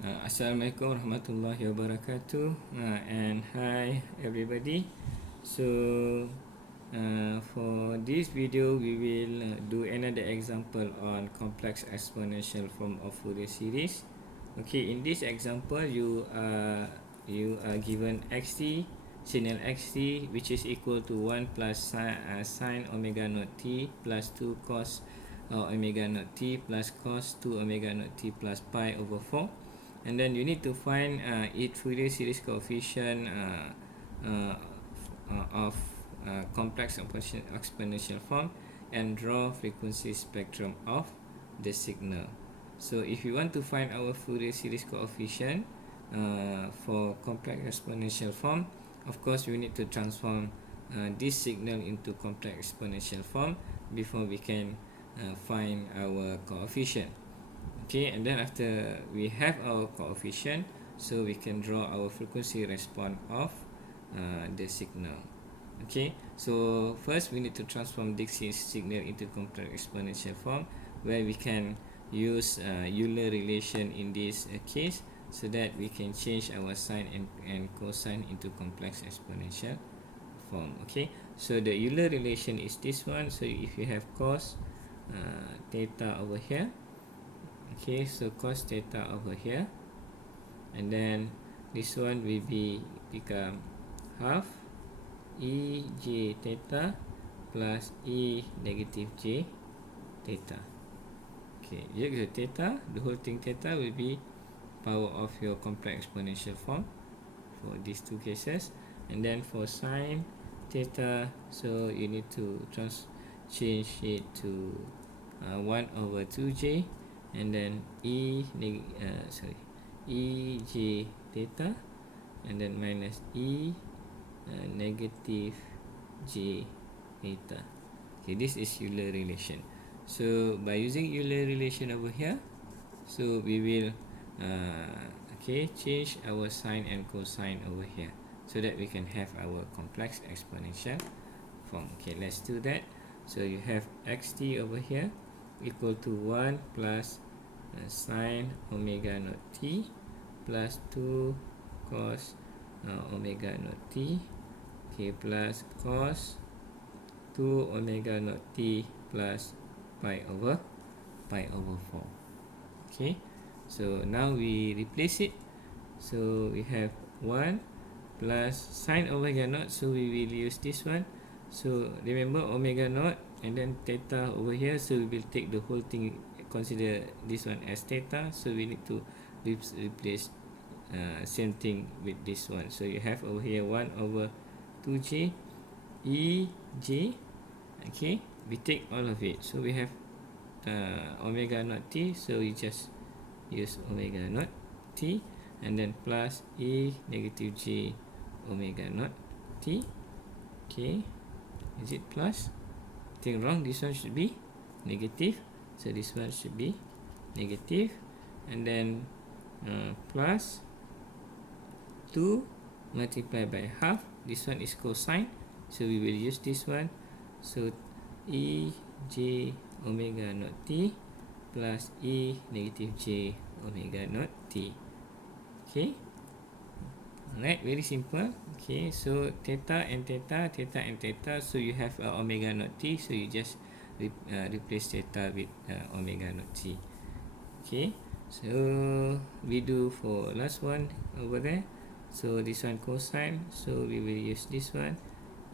Assalamualaikum warahmatullahi wabarakatuh, and hi everybody. So for this video we will do another example on complex exponential form of Fourier series. Okay, in this example you are given xt, signal xt, which is equal to 1 plus sin omega naught t plus 2 cos omega naught t plus cos 2 omega naught t plus pi over 4. And then you need to find its Fourier series coefficient of complex exponential form, and draw frequency spectrum of the signal. So if you want to find our Fourier series coefficient for complex exponential form, of course we need to transform this signal into complex exponential form before we can find our coefficient. Okay, and then after we have our coefficient, so we can draw our frequency response of the signal. Okay, so first we need to transform this signal into complex exponential form, where we can use Euler relation in this case, so that we can change our sine and cosine into complex exponential form. Okay, so the Euler relation is this one. So if you have cos theta over here, okay, so cos theta over here, and then this one will become half e j theta plus e negative j theta. Okay, the theta, the whole thing theta will be power of your complex exponential form for these two cases. And then for sine theta, so you need to change it to 1 over 2j, and then e j theta, and then minus e negative j theta. Okay, this is Euler relation. So by using Euler relation over here, so we will change our sine and cosine over here, so that we can have our complex exponential form. Okay, let's do that. So you have xt over here equal to 1 plus sine omega naught t plus 2 cos omega naught t, okay, plus cos 2 omega naught t plus pi over 4. Okay, so now we replace it. So we have 1 plus sine omega naught, so we will use this one. So remember omega naught and then theta over here, so we will take the whole thing, consider this one as theta, so we need to replace same thing with this one. So you have over here 1 over 2j e j. Okay, we take all of it, so we have omega naught t, so we just use omega naught t, and then plus e negative j omega naught t. Okay, is it plus? I think wrong, this one should be negative, so this one should be negative, and then plus 2 multiplied by half, this one is cosine, so we will use this one. So e j omega naught t plus e negative j omega naught t. Okay, alright, very simple. Okay, so theta and theta, theta and theta, so you have omega naught t, so you just replace theta with omega naught t. Okay, so we do for last one over there. So this one cosine, so we will use this one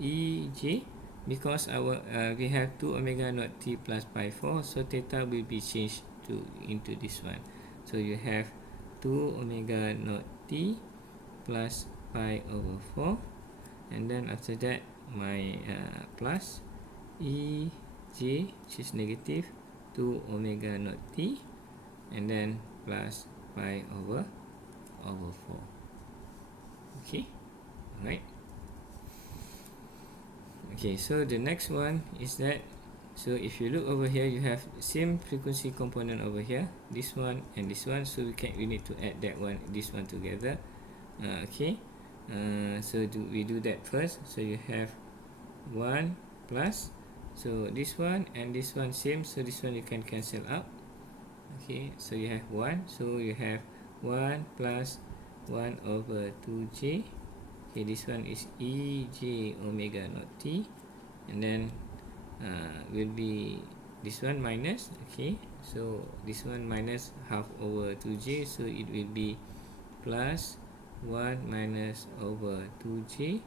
e j, because our we have 2 omega naught t plus pi 4, so theta will be changed into this one. So you have 2 omega naught t plus pi over 4, and then after that my plus e j, which is negative 2 omega naught t, and then plus pi over 4. Okay, right. Okay, so the next one is that, so if you look over here, you have same frequency component over here, this one and this one, so we need to add this one together. Okay, so we do that first. So you have 1 plus, so this one and this one same, so this one you can cancel out. Okay, so you have 1, so you have 1 plus 1 over 2j. Okay, this one is ej omega naught t, and then will be this one minus. Okay, so this one minus half over 2j, so it will be plus 1 minus over 2j.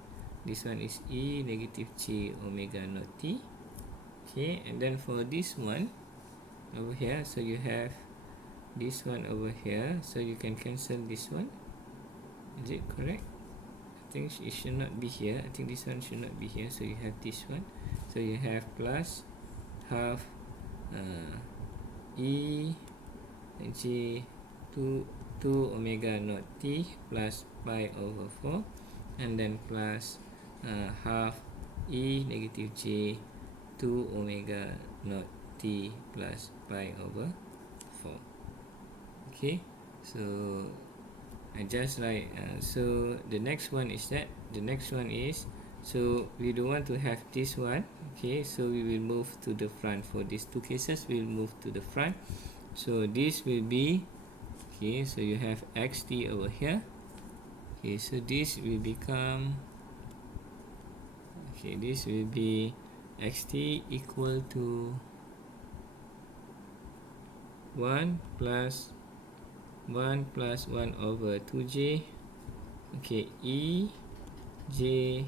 This one is e negative j omega naught t. Okay, and then for this one over here, so you have this one over here, so you can cancel this one. Is it correct? I think it should not be here. I think this one should not be here, so you have this one. So you have plus half e j 2 omega naught t plus pi over 4, and then plus half e negative j 2 omega naught t plus pi over 4. Okay, so I just like so the next one is that so we don't want to have this one. Okay, so we will move to the front. For these two cases, we will move to the front. So this will be, okay, so you have xt over here. Okay, so this will become, okay, this will be xt equal to 1 plus 1 over 2j. Okay, e j,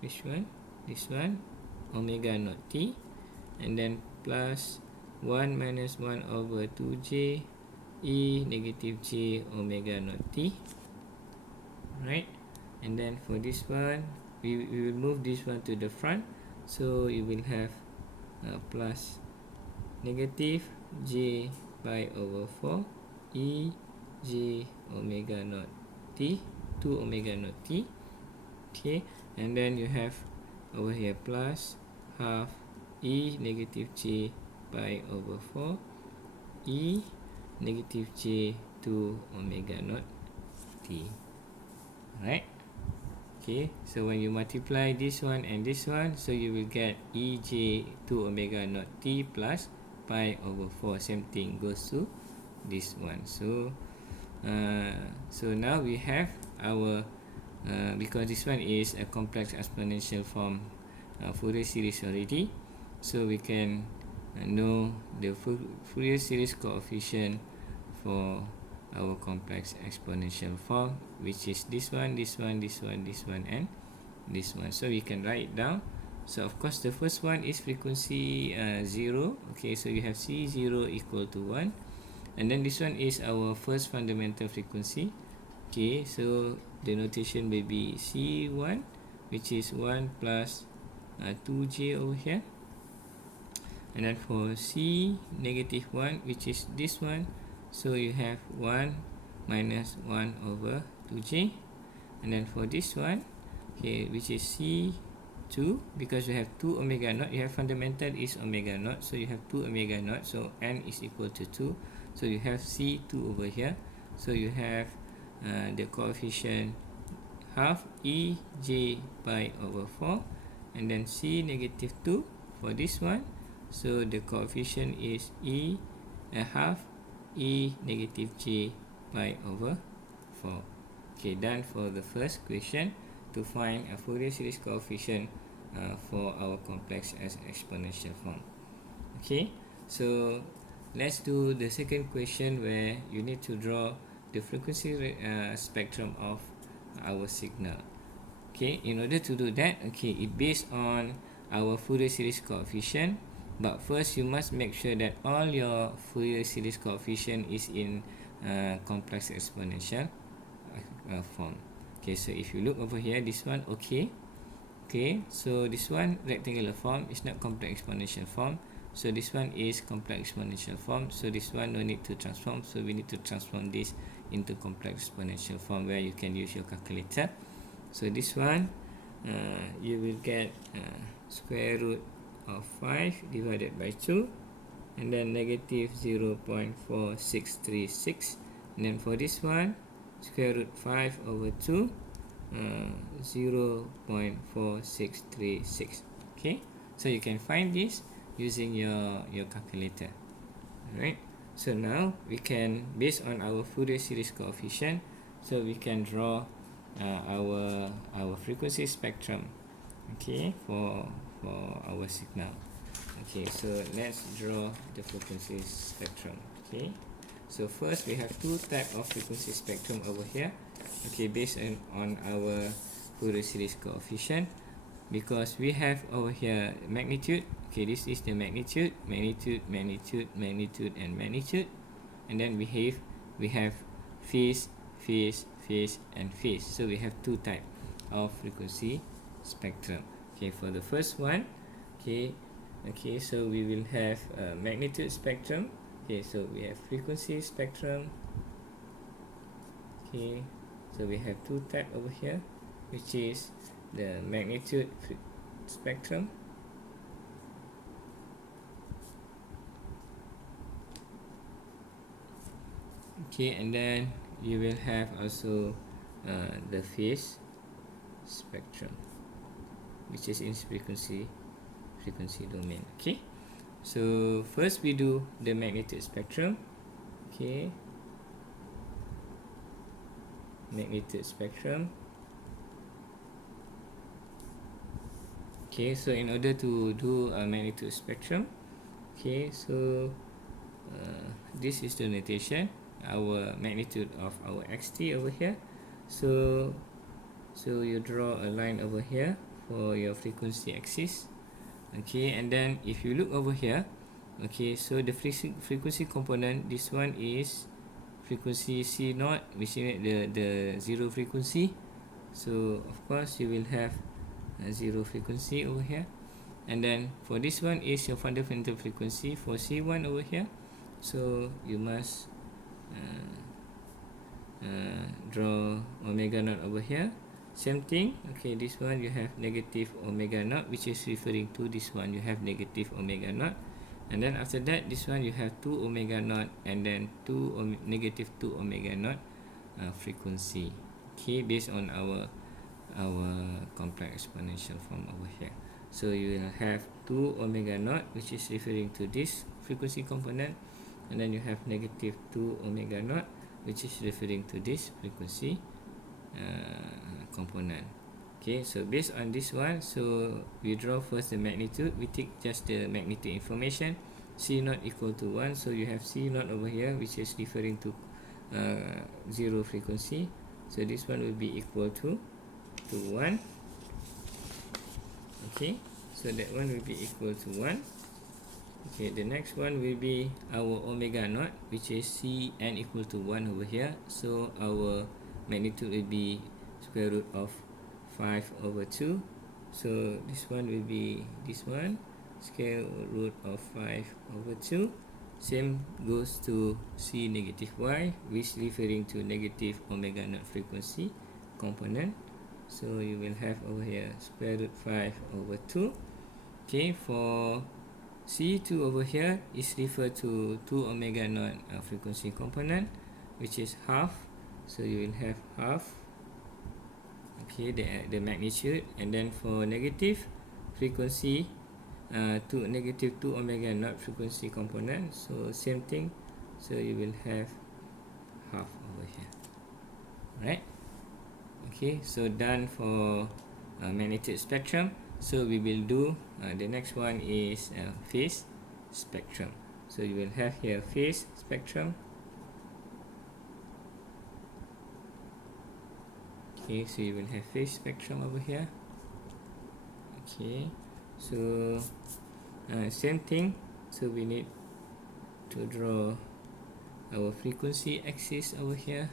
which one? This one, omega naught t, and then plus 1 minus 1 over 2j e negative j omega naught t. Right, and then for this one, we will move this one to the front, so you will have plus negative j pi over 4 e j omega naught t 2 omega naught t. Okay, and then you have over here plus half e negative j pi over 4 e negative j 2 omega naught t. Right, okay, so when you multiply this one and this one, so you will get ej 2 omega naught t plus pi over 4. Same thing goes to this one. So now we have our because this one is a complex exponential form Fourier series already, so we can know the Fourier series coefficient for our complex exponential form, which is this one, this one, this one, this one, and this one. So we can write it down. So of course the first one is frequency 0. Okay, so you have C0 equal to 1, and then this one is our first fundamental frequency. Okay, so the notation will be C1, which is 1 plus 2j over here, and then for C negative 1, which is this one, so you have 1 minus 1 over 2j, and then for this one, okay, which is C2, because you have 2 omega naught, you have fundamental is omega naught, so you have 2 omega naught, so n is equal to 2, so you have C2 over here, so you have the coefficient half e j pi over 4, and then C negative 2 for this one, so the coefficient is half e negative j pi over 4. Okay, done for the first question to find a Fourier series coefficient for our complex exponential form. Okay, so let's do the second question, where you need to draw the frequency spectrum of our signal. Okay, in order to do that, okay, it based on our Fourier series coefficient, but first you must make sure that all your Fourier series coefficient is in complex exponential form. Okay, so if you look over here, this one, okay, so this one rectangular form is not complex exponential form, so this one is complex exponential form, so this one no need to transform, so we need to transform this into complex exponential form, where you can use your calculator. So this one you will get square root of 5 divided by 2, and then negative 0.4636, and then for this one, square root 5 over 2, 0.4636. Okay, so you can find this using your calculator. Alright, So now we can, based on our Fourier series coefficient, so we can draw our frequency spectrum, okay, for our signal. Okay, so let's draw the frequency spectrum. Okay, so first we have two type of frequency spectrum over here. Okay, based on our Fourier series coefficient, because we have over here magnitude. Okay, this is the magnitude, magnitude, magnitude, magnitude, and magnitude, and then we have phase, phase, phase, and phase. So we have two type of frequency spectrum. Okay, for the first one, okay, so we will have magnitude spectrum. Okay, so we have frequency spectrum. Okay, so we have two type over here, which is the magnitude spectrum. Okay, and then you will have also the phase spectrum, which is in frequency domain. Okay, so first we do the magnitude spectrum. Okay, magnitude spectrum. Okay, so in order to do a magnitude spectrum, okay, so this is the notation, our magnitude of our xt over here. So you draw a line over here for your frequency axis. Okay, and then if you look over here, okay, so the frequency component, this one is frequency C0, which is the zero frequency. So of course you will have a zero frequency over here, and then for this one is your fundamental frequency for C1 over here. So you must draw omega naught over here. Same thing. Okay, this one you have negative omega naught, which is referring to this one, you have negative omega naught, and then after that this one you have 2 omega naught, and then negative 2 omega naught frequency. Okay, based on our complex exponential form over here. So you will have 2 omega naught, which is referring to this frequency component, and then you have negative 2 omega naught, which is referring to this frequency component. Okay, so based on this one, so we draw first the magnitude. We take just the magnitude information. C0 equal to 1, so you have C0 over here, which is referring to zero frequency. So this one will be equal to 1. Okay, so that one will be equal to 1. Okay, the next one will be our omega naught, which is Cn equal to 1 over here. So our magnitude will be square root of 5 over 2. So this one will be this one, square root of 5 over 2. Same goes to C negative y, which is referring to negative omega naught frequency component. So you will have over here square root 5 over 2. Okay, for C2 over here is referred to 2 omega naught frequency component, which is half. So you will have half. Okay, the magnitude, and then for negative frequency, negative 2 omega naught frequency component. So same thing. So you will have half over here. Right? Okay, so done for magnitude spectrum. So we will do the next one is phase spectrum. So you will have here phase spectrum. Okay, so you will have phase spectrum over here. Okay, so same thing. So we need to draw our frequency axis over here.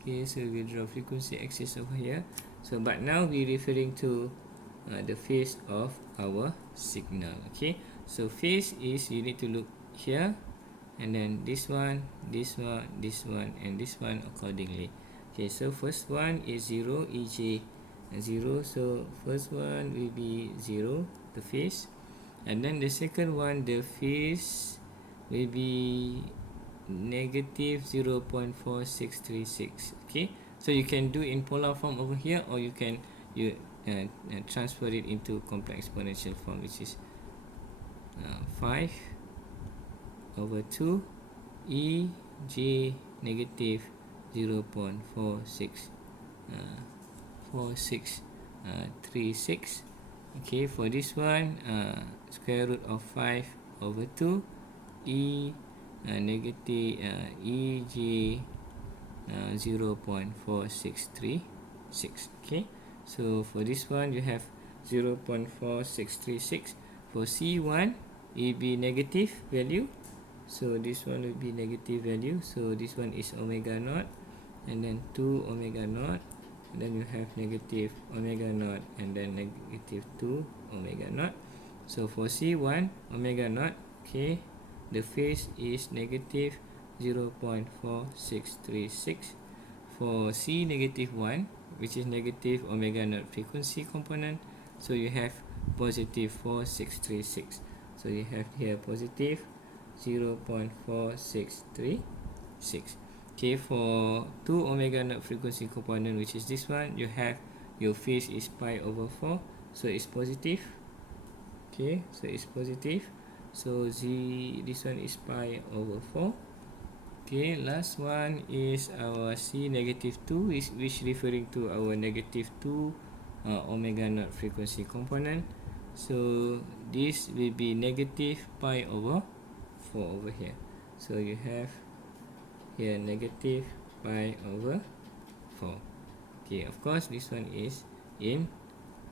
Okay, so we draw frequency axis over here. So but now we're referring to the phase of our signal. Okay, so phase is, you need to look here, and then this one, this one, this one, and this one accordingly. Okay, so first one is 0, EJ 0. So first one will be 0, the phase, and then the second one, the phase will be negative 0.4636. Okay, so you can do in polar form over here, or you can transfer it into complex exponential form, which is 5 over 2 EJ negative 0.46 4636. Okay, for this one, square root of 5 over 2 negative EJ 0.4636. Okay, so for this one you have 0.4636. For C1 it will be negative value, so this one will be negative value, so this one is omega naught, and then 2 omega naught, and then you have negative omega naught, and then negative 2 omega naught. So for C1 omega naught, okay, the phase is negative 0.4636. For C negative 1, which is negative omega naught frequency component, so you have positive 4636. So you have here positive 0.4636. Okay, for 2 omega naught frequency component, which is this one, you have your phase is pi over 4, so it's positive. Okay, so it's positive. So this one is pi over 4. Okay, last one is our C negative 2, which referring to our negative 2 omega naught frequency component. So this will be negative pi over 4 over here. So you have here negative pi over 4. Okay, of course this one is in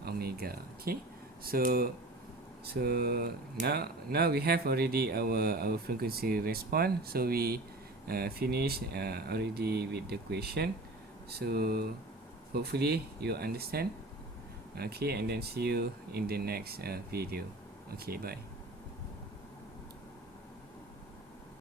omega. Okay, so now we have already our frequency response. So we finish already with the question. So hopefully you understand. Okay, and then see you in the next video. Okay, bye.